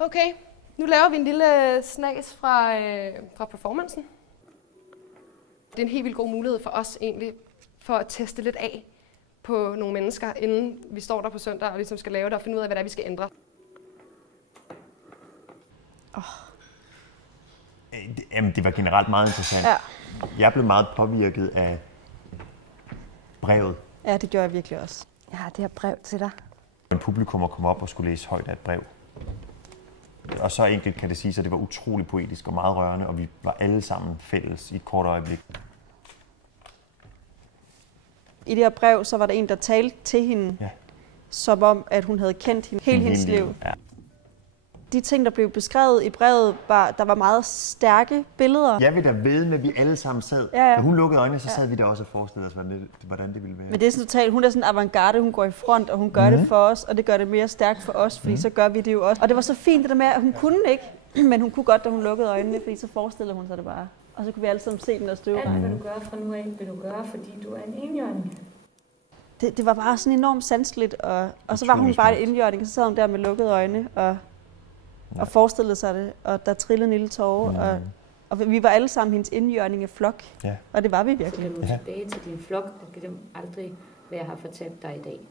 Okay, nu laver vi en lille snas fra performancen. Det er en helt vildt god mulighed for os egentlig, for at teste lidt af på nogle mennesker, inden vi står der på søndag og ligesom skal lave det og finde ud af, hvad det er, vi skal ændre. Jamen, det var generelt meget interessant. Ja. Jeg blev meget påvirket af brevet. Ja, det gjorde jeg virkelig også. Jeg har det her brev til dig. En publikum kom op og skulle læse højt af et brev. Og så enkelt kan det sige, at det var utrolig poetisk og meget rørende, og vi var alle sammen fælles i et kort øjeblik. I det her brev, så var der en, der talte til hende, som om, at hun havde kendt hende hele hendes liv. Ja. De ting, der blev beskrevet i brevet, der var meget stærke billeder. Jeg vil da ved med, at vi alle sammen sad. Ja. Da hun lukkede øjnene, så sad vi der også og forestillede os, hvordan det ville være. Men det er sådan totalt, hun er sådan avantgarde, hun går i front, og hun gør det for os, og det gør det mere stærkt for os, fordi så gør vi det jo også. Og det var så fint det der med, at hun kunne ikke, men hun kunne godt, da hun lukkede øjnene, fordi så forestillede hun sig det bare. Og så kunne vi alle sammen se den der støvregn. Alt, hvad du gør fra nu af, vil du gøre, fordi du er en enhjørning. Det var bare sådan enormt sanseligt, og så var hun bare et indjørning, så sad hun der med lukkede øjne og forestillede sig det, og der trillede en lille tåre, og vi var alle sammen hendes indjørning af flok, og det var vi virkelig. Så kan du tilbage til din flok, og kan dem aldrig være her fortalt dig i dag.